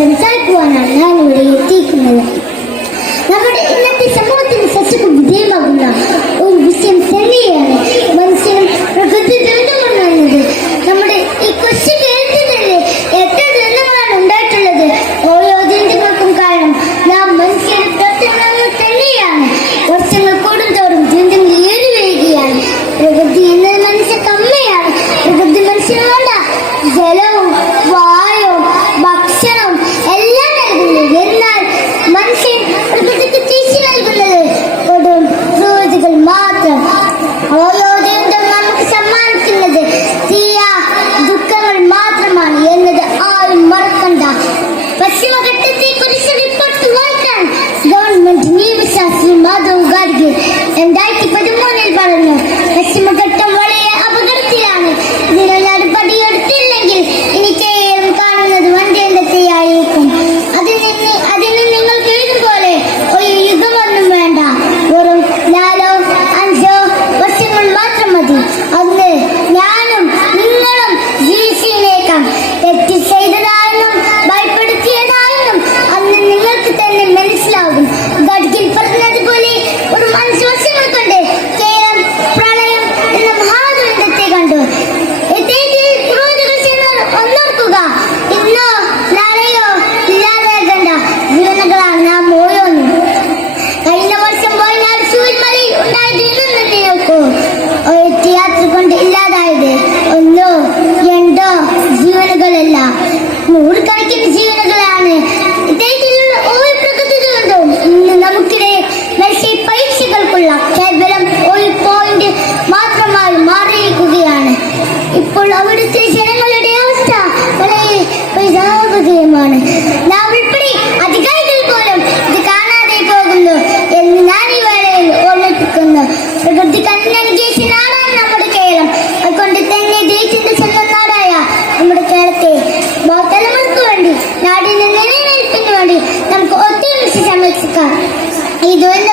pensar cuando no lo critiquen. Oh. നൂറുകണക്കിന് ജീവനുകളാണ്. ഓരോ പ്രകൃതികളുണ്ടോ ഇന്ന് നമുക്കിടെ മെസ്സി പരീക്ഷകൾക്കുള്ള കേവലം ഒരു പോയിന്റ് മാത്രമായി മാറിയിരിക്കുകയാണ്. ഇപ്പോൾ അവിടുത്തെ ജനങ്ങളുടെ അവസ്ഥ വളരെ പരിതാപകരമാണ് you doing?